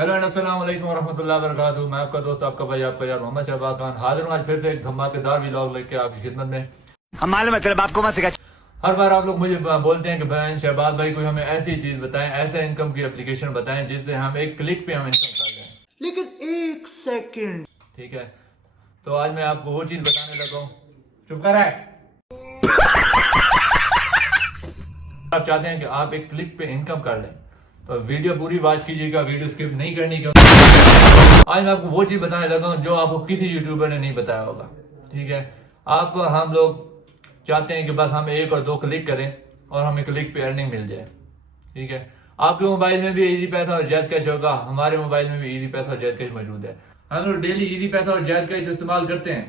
Hello and अस्सलाम वालेकुम वरहमतुल्लाहि वबरकातुहू। मैं आपका दोस्त आपका भाई आपका यार मोहम्मद शहबाज खान हाजिर हूँ आज फिर से एक धमाकेदार व्लॉग लेके आपकी खिदमत में। हम मालूम है तेरे बाप को मत सिखा। हर बार आप लोग मुझे बोलते हैं कि भाई शहबाज भाई कोई हमें ऐसी चीज बताएं, ऐसे इनकम की एप्लीकेशन बताएं जिससे हम एक क्लिक पे हम इनकम कर लें। लेकिन एक सेकंड। ठीक है, तो आज मैं आपको वो चीज बताने लगा हूँ। चुप कर है। आप चाहते हैं कि आप एक क्लिक पे इनकम कर लें तो वीडियो पूरी वॉच कीजिएगा, वीडियो स्किप नहीं करनी। क्यों आज मैं आपको वो चीज बताने लगा हूँ जो आपको किसी यूट्यूबर ने नहीं बताया होगा। ठीक है, आप हम लोग चाहते हैं कि बस हम एक और दो क्लिक करें और हमें क्लिक पे अर्निंग मिल जाए। ठीक है, आपके मोबाइल में भी इजी पैसा और जैद कैश होगा, हमारे मोबाइल में भी इजी पैसा और जैद कैश मौजूद है। हम लोग डेली इजी पैसा और जैद कैश इस्तेमाल करते हैं,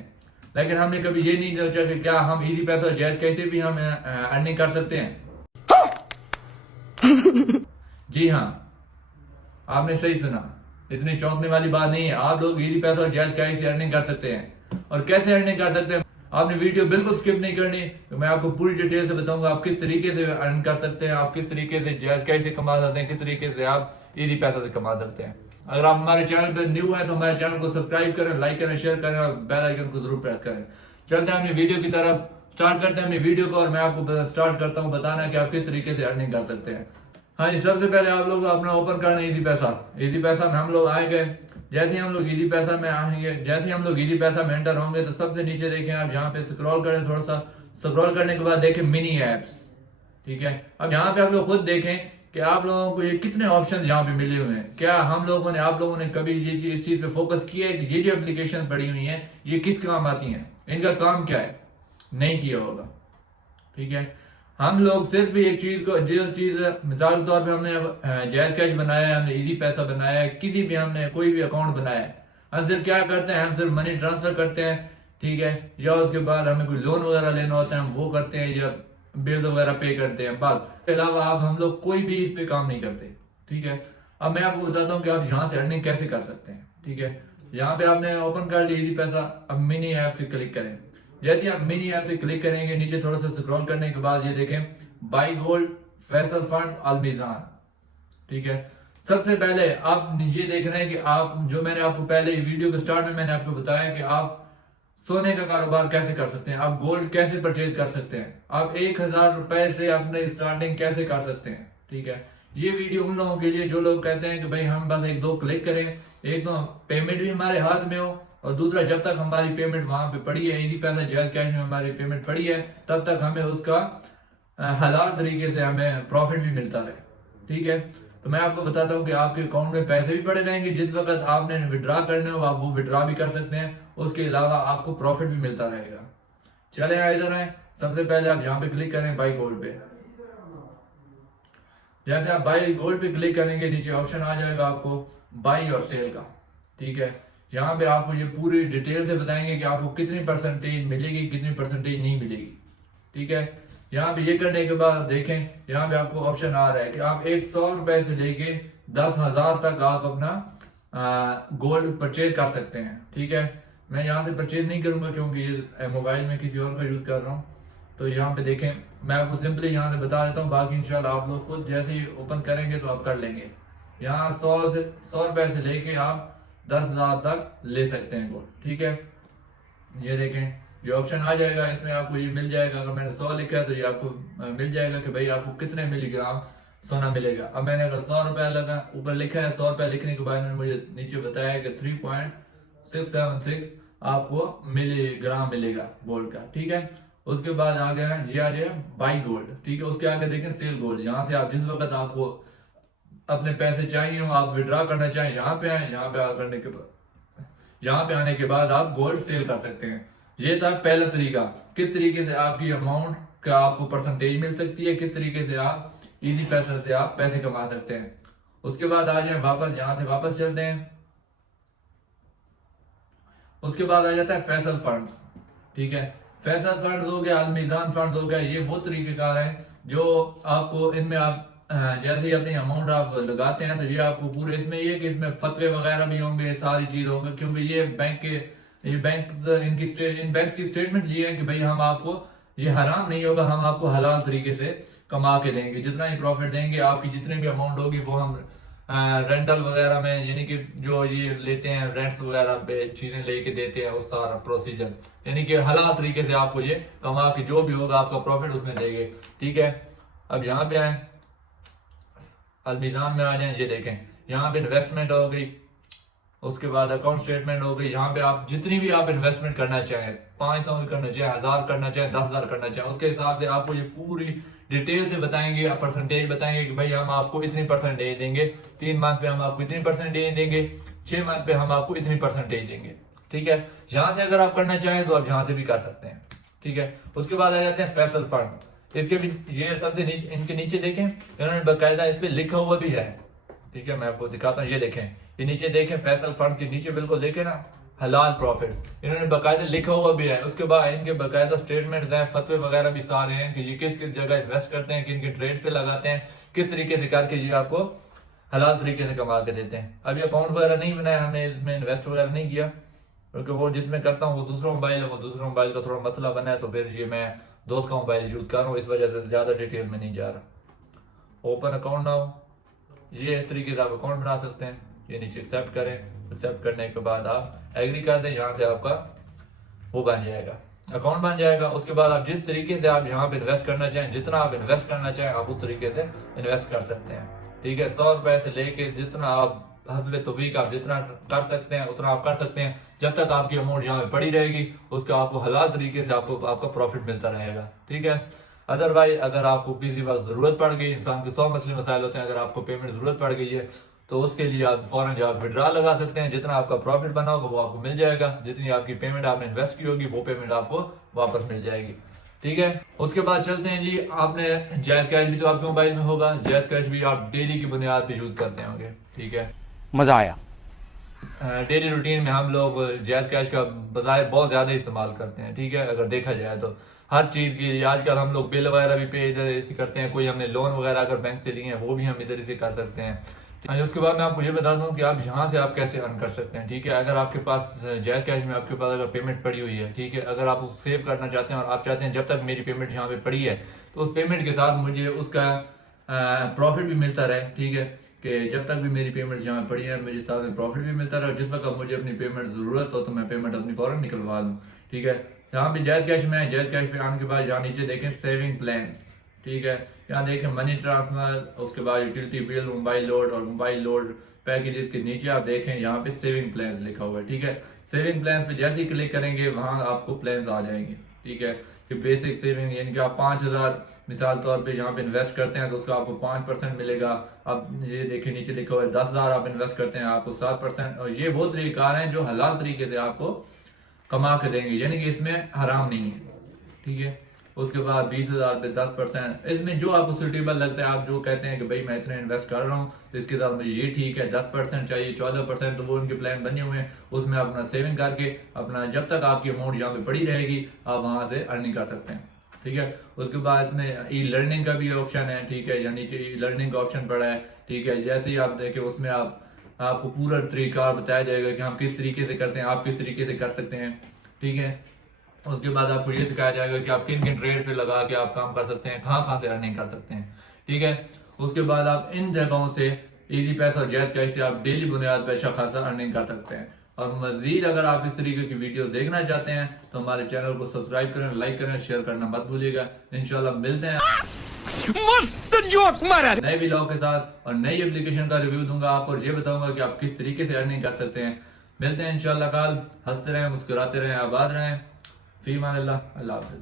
लेकिन हमने कभी ये नहीं सोचा कि क्या हम इजी पैसा और जैद कैश से भी हम अर्निंग कर सकते हैं। जी हाँ, आपने सही सुना, इतनी चौंकने वाली बात नहीं है। आप लोग इजी पैसा और जायज कैश से अर्निंग कर सकते हैं। और कैसे अर्निंग कर सकते हैं, आपने वीडियो बिल्कुल स्किप नहीं करनी। तो मैं आपको पूरी डिटेल से बताऊंगा आप किस तरीके से अर्न कर सकते हैं, आप किस तरीके से जायज कैश से कमा सकते हैं, किस तरीके से आप इजी पैसा से कमा सकते हैं। अगर आप हमारे चैनल पर न्यू है तो हमारे चैनल को सब्सक्राइब करें, लाइक करें, शेयर करें और बेल आइकन को जरूर प्रेस करें। चलते हैं अपनी वीडियो की तरफ, स्टार्ट करते हैं अपनी वीडियो को। और मैं आपको स्टार्ट करता हूँ बताना कि आप किस तरीके से अर्निंग कर सकते हैं। हाँ जी, सबसे पहले आप लोग अपना ओपन करना इजी पैसा। इजी पैसा में हम लोग आए गए। जैसे ही हम लोग इजी पैसा में आएंगे, जैसे ही हम लोग इजी पैसा में एंटर होंगे तो सबसे नीचे देखें आप, यहाँ पे स्क्रॉल करें, थोड़ा सा स्क्रॉल करने के बाद देखें मिनी एप्स। ठीक है, अब यहाँ पे आप लोग खुद देखें कि आप लोगों को ये कितने ऑप्शन यहाँ पे मिले हुए हैं। क्या हम लोगों ने, आप लोगों ने कभी ये चीज, इस चीज पे फोकस किया है कि ये जो एप्लीकेशन पड़ी हुई है ये किस काम आती है, इनका काम क्या है? नहीं किया होगा। ठीक है, हम लोग सिर्फ एक चीज को, जो चीज मिसाल के तौर पे हमने जायज कैश बनाया है, हमने इजी पैसा बनाया है, किसी भी हमने कोई भी अकाउंट बनाया है, हम सिर्फ क्या करते हैं, हम सिर्फ मनी ट्रांसफर करते हैं। ठीक है, या उसके बाद हमें कोई लोन वगैरह लेना होता है हम वो करते हैं, या बिल वगैरह पे करते हैं, बस। इसके अलावा आप हम लोग कोई भी इस पे काम नहीं करते। ठीक है, अब मैं आपको बताता हूँ कि आप यहाँ से अर्निंग कैसे कर सकते हैं। ठीक है, यहाँ पे आपने ओपन कर लिया इजी पैसा, अब मिनी ऐप पे क्लिक करें। जैसे आप मिनी ऐप पे क्लिक करेंगे, नीचे थोड़ा सा स्क्रॉल करने के बाद ये देखें बाई गोल्ड, फैसल फंड, अलमीजान। ठीक है, सबसे पहले आप ये देख रहे हैं कि आप, जो मैंने आपको पहले वीडियो के स्टार्ट में मैंने आपको बताया कि आप सोने का कारोबार कैसे कर सकते हैं, आप गोल्ड कैसे परचेज कर सकते हैं, आप 1,000 रुपए से अपने स्टार्टिंग कैसे कर सकते हैं। ठीक है, ये वीडियो उन लोगों के लिए जो लोग कहते हैं कि भाई हम बस एक दो क्लिक करें, एक तो पेमेंट भी हमारे हाथ में हो, और दूसरा जब तक हमारी पेमेंट वहां पे पड़ी है, इजी पैसा जायज कैश में हमारी पेमेंट पड़ी है, तब तक हमें उसका हलाल तरीके से हमें प्रॉफिट भी मिलता रहे। ठीक है, तो मैं आपको बताता हूँ कि आपके अकाउंट में पैसे भी पड़े रहेंगे, जिस वक्त आपने विड्रॉ करने हो आप वो विड्रॉ भी कर सकते हैं, उसके अलावा आपको प्रॉफिट भी मिलता रहेगा। चले इधर आए, सबसे पहले आप यहाँ पे क्लिक करें बाई गोल्ड पे। जैसे आप बाई गोल्ड पे क्लिक करेंगे, नीचे ऑप्शन आ जाएगा आपको बाई और सेल का। ठीक है, यहाँ पे आपको ये पूरी डिटेल से बताएंगे कि आपको कितनी परसेंटेज मिलेगी, कितनी परसेंटेज नहीं मिलेगी। ठीक है, यहाँ पे ये करने के बाद देखें, यहाँ पे आपको ऑप्शन आ रहा है कि आप 100 रुपए से लेके 10,000 तक आप अपना गोल्ड परचेज कर सकते हैं। ठीक है, मैं यहाँ से परचेज नहीं करूंगा क्योंकि ये मोबाइल में किसी और का यूज कर रहा हूँ। तो यहाँ पे देखें, मैं आपको सिंपली यहाँ से बता देता हूँ, बाकी इंशाल्लाह आप लोग खुद जैसे ही ओपन करेंगे तो आप कर लेंगे। यहाँ 100 रुपए से लेके आप 10,000 तक ले सकते हैं गोल्ड। ठीक है, ये देखें ये ऑप्शन आ जाएगा, इसमें आपको ये मिल जाएगा। अगर मैंने 100 लिखा है तो ये आपको मिल जाएगा कि भाई आपको कितने मिलीग्राम सोना मिलेगा। अब मैंने अगर 100 रुपया लगा, ऊपर लिखा है 100 रुपया लिखने के बाद इन्होंने मुझे नीचे बताया कि 3.676 आपको मिलीग्राम मिलेगा गोल्ड का। ठीक है, उसके बाद आ गया ये आ जाए बाई गोल्ड। ठीक है, उसके आगे देखें सेल गोल्ड। यहाँ से आप जिस वक्त आपको अपने पैसे चाहिए हो, आप विड्रॉ करना चाहें, यहाँ पे आए, यहाँ पे करने के बाद, यहाँ पे आने के बाद आप गोल्ड सेल कर सकते हैं। ये था पहला तरीका, किस तरीके से आपकी अमाउंट का आपको परसेंटेज मिल सकती है, किस तरीके से आप इजी पैसे से आप पैसे कमा सकते हैं। उसके बाद आ जाए वापस, यहाँ से वापस चलते हैं। उसके बाद आ जाता है फैसल फंड्स। ठीक है, फैसल फंड हो गया, अलमीजान फंड हो गया, ये वो तरीकेकार है जो आपको, इनमें आप जैसे ही अपनी अमाउंट आप लगाते हैं तो ये आपको पूरे, इसमें ये कि इसमें फतवे वगैरह भी होंगे, सारी चीज होंगे, क्योंकि ये बैंक के, ये बैंक इन बैंक की स्टेटमेंट ये है कि भाई हम आपको, ये हराम नहीं होगा, हम आपको हलाल तरीके से कमा के देंगे, जितना ही प्रॉफिट देंगे, आपकी जितनी भी अमाउंट होगी वो हम रेंटल वगैरह में, यानी कि जो ये लेते हैं रेंट्स वगैरह पे चीजें लेके देते हैं, उस सारा प्रोसीजर, यानी कि हलाल तरीके से आपको ये कमा के जो भी होगा आपका प्रॉफिट उसमें देंगे। ठीक है, अब यहाँ पे आए, अलमीजान में आ जाए, ये देखें यहाँ पे इन्वेस्टमेंट हो गई, उसके बाद अकाउंट स्टेटमेंट हो गई। यहाँ पे आप जितनी भी आप इन्वेस्टमेंट करना चाहें, 500 करना चाहें, 1000 करना चाहें, 10,000 करना चाहें, उसके हिसाब से आपको ये पूरी डिटेल से बताएंगे, परसेंटेज बताएंगे कि भाई हम आपको इतनी परसेंटेज देंगे, 3 मंथ पे हम आपको इतनी परसेंटेज देंगे, 6 मंथ पे हम आपको इतनी परसेंटेज देंगे। ठीक है, यहाँ से अगर आप करना चाहें तो आप यहाँ से भी कर सकते हैं। ठीक है, उसके बाद आ जाते हैं फैसल फंड। इसके भी ये सबसे इनके नीचे देखें, इन्होंने बाकायदा इस पे लिखा हुआ भी है। ठीक है, मैं आपको दिखाता हूँ, ये देखें, ये नीचे देखें फैसल फंड के नीचे बिल्कुल देखें ना, हलाल प्रॉफिट्स, इन्होंने बाकायदा लिखा हुआ भी है। उसके बाद इनके बाकायदा स्टेटमेंट्स हैं, फतवे वगैरह भी सारे हैं कि ये किस किस जगह इन्वेस्ट करते हैं, किन किन ट्रेड पे लगाते हैं, किस तरीके से करके ये आपको हलाल तरीके से कमा के देते हैं। अभी अकाउंट वगैरह नहीं बनाया हमने, इसमें इन्वेस्ट वगैरह नहीं किया, क्योंकि वो जिसमें करता हूँ वो दूसरा मोबाइल है, वो दूसरा मोबाइल का थोड़ा मसला बना है, तो फिर ये मैं दोस्त का मोबाइल यूज कर रहा हूँ, इस वजह से ज्यादा डिटेल में नहीं जा रहा। ओपन अकाउंट नाउ, ये इस तरीके से आप अकाउंट बना सकते हैं। ये नीचे एक्सेप्ट करें, एक्सेप्ट करने के बाद आप एग्री कर दें, यहाँ से आपका वो बन जाएगा, अकाउंट बन जाएगा। उसके बाद आप जिस तरीके से आप यहाँ पे इन्वेस्ट करना चाहें, जितना आप इन्वेस्ट करना चाहें आप उस तरीके से इन्वेस्ट कर सकते हैं। ठीक है, 100 रुपए से लेके जितना आप हस्बे तौफीक आप जितना कर सकते हैं उतना आप कर सकते हैं, जब तक आपकी अमाउंट यहाँ पे पड़ी रहेगी उसका आपको हलाल तरीके से आपको आपका प्रॉफिट मिलता रहेगा। ठीक है, अदरवाइज अगर आपको किसी वक्त जरूरत पड़ गई, इंसान के 100 मसले मसाइल होते हैं, अगर आपको पेमेंट जरूरत पड़ गई है तो उसके लिए आप फौरन जाकर विड्रा लगा सकते हैं, जितना आपका प्रॉफिट बना होगा वो आपको मिल जाएगा, जितनी आपकी पेमेंट आपने इन्वेस्ट की होगी वो पेमेंट आपको वापस मिल जाएगी। ठीक है, उसके बाद चलते हैं जी, आपने जायज कैश भी तो आपके मोबाइल में होगा, जायज कैश भी आप डेली की बुनियाद पे यूज करते होंगे। ठीक है, मजा आया। डेली रूटीन में हम लोग जायज कैश का बजाय बहुत ज्यादा इस्तेमाल करते हैं। ठीक है, अगर देखा जाए तो हर चीज की आजकल हम लोग बिल वगैरह भी पे इधर से करते हैं, कोई हमने लोन वगैरह अगर बैंक से लिए हैं वो भी हम इधर से कर सकते हैं। उसके बाद मैं आपको ये बता दूं कि आप यहाँ से आप कैसे अर्न कर सकते हैं। ठीक है, अगर आपके पास जायज कैश में आपके पास अगर पेमेंट पड़ी हुई है, ठीक है, अगर आप उसे सेव करना चाहते हैं और आप चाहते हैं जब तक मेरी पेमेंट यहाँ पे पड़ी है तो उस पेमेंट के साथ मुझे उसका प्रॉफिट भी मिलता रहे। ठीक है, कि जब तक भी मेरी पेमेंट यहाँ पड़ी है मुझे साथ में प्रॉफिट भी मिलता रहे, जिस वक्त मुझे अपनी पेमेंट जरूरत हो तो मैं पेमेंट अपनी फौरन निकलवा लूँ। ठीक है, यहाँ पे जायज कैश में, जायज कैश पे आने के बाद यहाँ नीचे देखें सेविंग प्लान। ठीक है, यहाँ देखें मनी ट्रांसफर, उसके बाद यूटिलिटी बिल, मोबाइल लोड और मोबाइल लोड पैकेजेस के नीचे आप देखें यहाँ पे सेविंग प्लान लिखा हुआ है। ठीक है, सेविंग प्लान पे जैसे ही क्लिक करेंगे वहां आपको प्लान आ जाएंगे। ठीक है, कि बेसिक सेविंग यानी कि आप 5,000 मिसाल तौर पे यहाँ पे इन्वेस्ट करते हैं तो उसका आपको 5% मिलेगा। अब ये देखिए नीचे लिखा हुआ है 10,000 आप इन्वेस्ट करते हैं आपको 7%, और ये वो तरीकेकार हैं जो हलाल तरीके से आपको कमा के देंगे, यानी कि इसमें हराम नहीं है। ठीक है, उसके बाद 20,000 पे 10%, इसमें जो आपको सुटेबल लगता है, आप जो कहते हैं कि भाई मैं इतना इन्वेस्ट कर रहा हूँ तो इसके साथ मुझे ये ठीक है, 10% चाहिए, 14%, तो वो उनके प्लान बने हुए हैं, उसमें अपना सेविंग करके अपना जब तक आपकी अमाउंट यहाँ पे पड़ी रहेगी आप वहां से अर्निंग कर सकते हैं। ठीक है, उसके बाद इसमें ई लर्निंग का भी ऑप्शन है। ठीक है, या नीचे ई लर्निंग का ऑप्शन पड़ा है। ठीक है, जैसे ही आप देखें उसमें आपको पूरा तरीका बताया जाएगा कि हम किस तरीके से करते हैं, आप किस तरीके से कर सकते हैं। ठीक है, उसके बाद आपको ये सिखाया जाएगा कि आप किन किन ट्रेड पे लगा के आप काम कर सकते हैं, कहाँ कहाँ से अर्निंग कर सकते हैं। ठीक है, उसके बाद आप इन जगहों से इजी पैसा और जायज कैश से आप डेली बुनियाद पे अच्छा खासा अर्निंग कर सकते हैं। और मजीद अगर आप इस तरीके की वीडियो देखना चाहते हैं तो हमारे चैनल को सब्सक्राइब करें, लाइक करें, शेयर करना मत भूलिएगा। इंशाल्लाह मिलते हैं मस्त जोक मारा नए वीडियो के साथ, और नई एप्लीकेशन का रिव्यू दूंगा आपको और ये बताऊंगा कि आप किस तरीके से अर्निंग कर सकते हैं। मिलते हैं इंशाल्लाह कल। हंसते रहें, मुस्कुराते रहें, आबाद रहें। फी मान अल्लाह, अल्लाह हाफिज।